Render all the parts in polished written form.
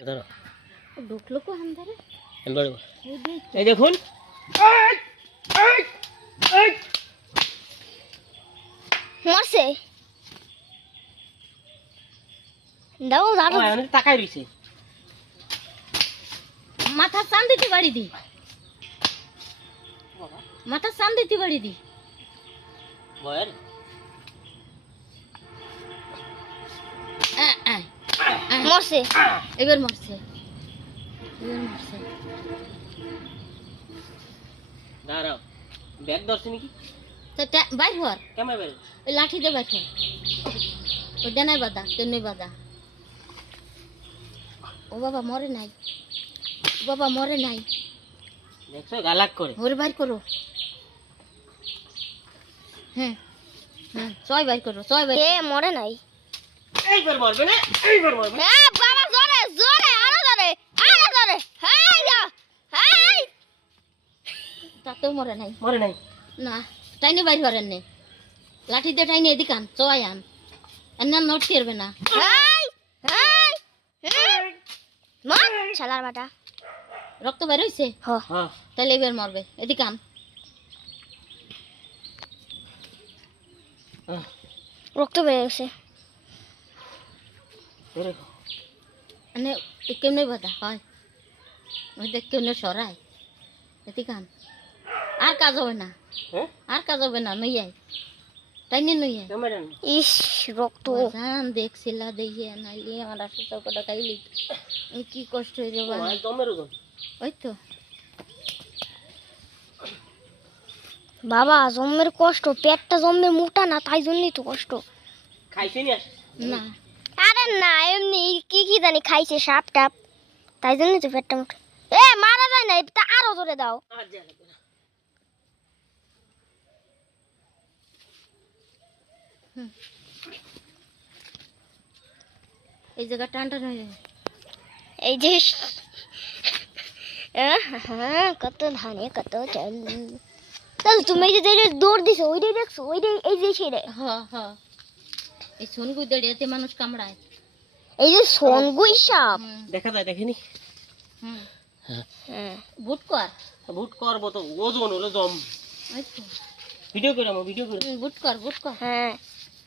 ধরো ঢুকলো কো আন্ধারে এই দেখুন মরছে দাও দাও আমি তাকাই রইছে মাথা চান দিতে বাড়ি দি মাথা চান দিতে বাড়ি দি বয়ের মরছে এবার মরছে দাঁড়াও ব্যাগ ধরছে নাকি তো বাইর হওয়ার কেমন বের ওই লাঠি দিয়ে বাইর হওয়ার ওই ডানাই বাঁধা তেমনি বাঁধা ও বাবা মরে নাই ও বাবা মরে নাই দেখছো গালাক করে ওরে বাইর করো হ্যাঁ ছয় বাইর করো ছয় বাইর মরে নাই এইবার মরবে না এইবার মরবে বাবা জোরে জোরে আরো জোরে হাই যা হাই তাতেও মরে নাই না টাইনে বাইর করেন নে লাঠি দিয়ে টাইনে এদিকে আন চয় আন এমন নোট করবে না হাই হাই মা শালার বাটা রক্ত বের হইছে হ্যাঁ তাহলে এবার মরবে এদিকে আন রক্ত বের হইছে মানে কেমনে বাধা হয় ওই দেখ কেমনে সরাই এদিকে আন আর কাজ হবে না আর কাজ হবে না নই আই তাই নিয়ে নই ইস রক্ত জান দেখছিলা দেখি নাইলে আমার আসলে চৌকাটা খাইলি কি কষ্ট হয়ে যাবে ওই তো বাবা জন্মের কষ্ট পেটটা জন্মের মোটা না তাই জন্যই তো কষ্ট খাইছে নি না আরে না এমনি কি কি জানি খাইছে সাপ টাপ তাই জন্যই তো পেটটা মোটা এ মারা যায় না এটা আরো জোরে দাও এই জায়গা টান টান হয়ে যায় এই যে কত ধানে কত চাল তাহলে তুমি এই যে দৌড় দিছো ওইটাই দেখছো ওইটাই এই যে ছেড়ে হ্যাঁ এই সোনগুই দাঁড়িয়েতে মানুষ কামড়ায় এই যে সোনগুই সাপ দেখা যায় দেখেনি বুট করবো তো ওজন হলো জম ভিডিও করে বুট কর হ্যাঁ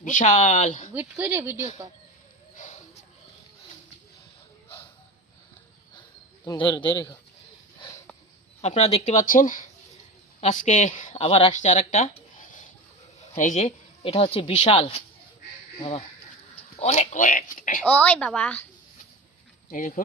বিশাল বুট করে ভিডিও কর তুমি ধরে রেখো আপনারা দেখতে পাচ্ছেন আজকে আবার আসছে আরেকটা এই যে এটা হচ্ছে বিশাল বাবা অনেক ওয়েট ওই বাবা এই দেখুন